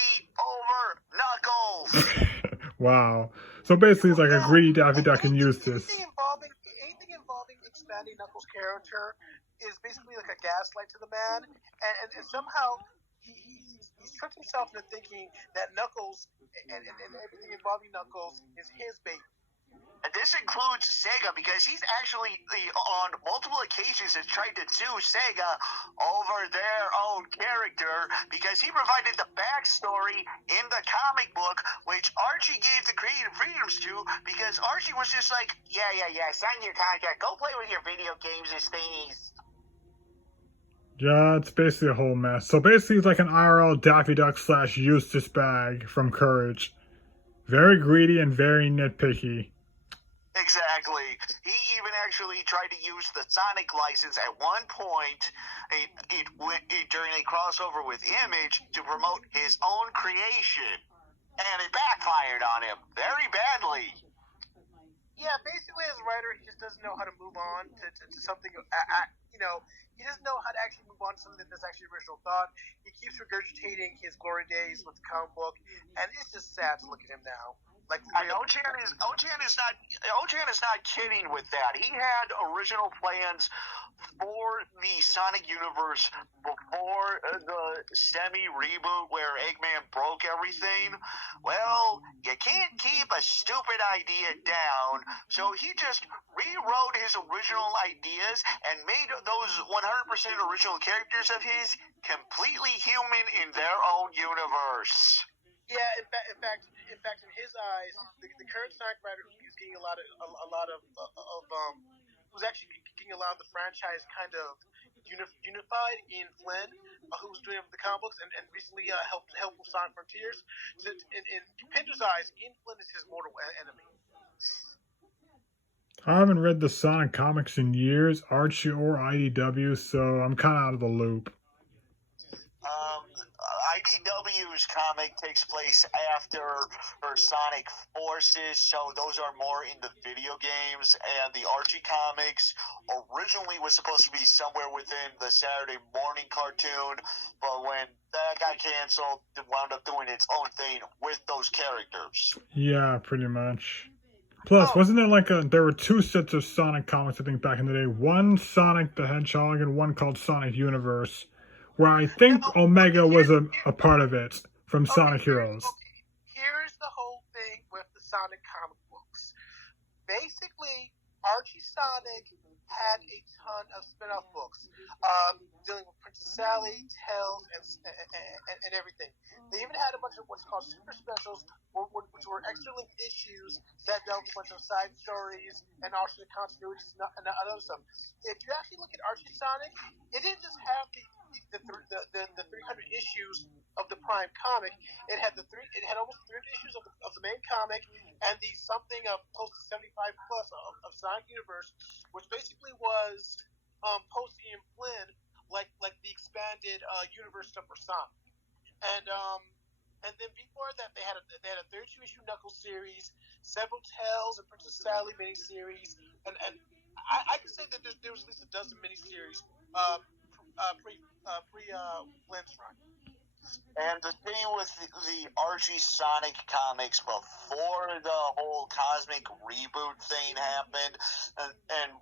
meat over Knuckles. Wow. So basically, it's like a greedy Daffy Duck can use this. Anything involving expanding Knuckles' character is basically like a gaslight to the man, and somehow he's tricked himself into thinking that Knuckles and everything involving Knuckles is his baby. And this includes Sega, because he's actually, on multiple occasions, has tried to sue Sega over their own character, because he provided the backstory in the comic book, which Archie gave the creative freedoms to, because Archie was just like, yeah, sign your contract, go play with your video games and thingies. Yeah, it's basically a whole mess. So basically, it's like an IRL Daffy Duck / Eustace bag from Courage. Very greedy and very nitpicky. Exactly. He even actually tried to use the Sonic license at one point during a crossover with Image to promote his own creation. And it backfired on him very badly. Yeah, basically as a writer, he just doesn't know how to move on to something, he doesn't know how to actually move on to something that's actually original thought. He keeps regurgitating his glory days with the comic book, and it's just sad to look at him now. Like, Ochan is not kidding with that. He had original plans for the Sonic universe before the semi-reboot where Eggman broke everything. Well, you can't keep a stupid idea down, so he just rewrote his original ideas and made those 100% original characters of his completely human in their own universe. Yeah, in fact, in his eyes, the current Sonic writer who's getting a lot of who's actually getting a lot of the franchise kind of unified in Flynn, who was doing the comic books and recently helped with Sonic Frontiers. So in Pinter's eyes, Ian Flynn is his mortal enemy. I haven't read the Sonic comics in years, Archie or IDW, so I'm kind of out of the loop. IDW's comic takes place after Sonic Forces, so those are more in the video games, and the Archie comics originally was supposed to be somewhere within the Saturday morning cartoon, but when that got canceled, it wound up doing its own thing with those characters. Yeah, pretty much. Plus, wasn't there there were two sets of Sonic comics, I think, back in the day. One Sonic the Hedgehog and one called Sonic Universe, where I think Omega was a part of it from Sonic Heroes. Here's the whole thing with the Sonic comic books. Basically, Archie Sonic had a ton of spin-off books dealing with Princess Sally, Tails, and everything. They even had a bunch of what's called super specials, which were extra linked issues that dealt with a bunch of side stories and alternate continuities and other stuff. If you actually look at Archie Sonic, it didn't just have the 300 issues of the Prime comic. It had almost 300 issues of the main comic and the something of close to 75 plus of Sonic Universe, which basically was post Ian Flynn, like the expanded universe stuff for Sonic. And then before that, they had a 32 issue Knuckles series, several Tails and Princess Sally miniseries, and I can say that there was at least a dozen miniseries pre Flynn's run. And the thing with the Archie Sonic comics before the whole cosmic reboot thing happened, and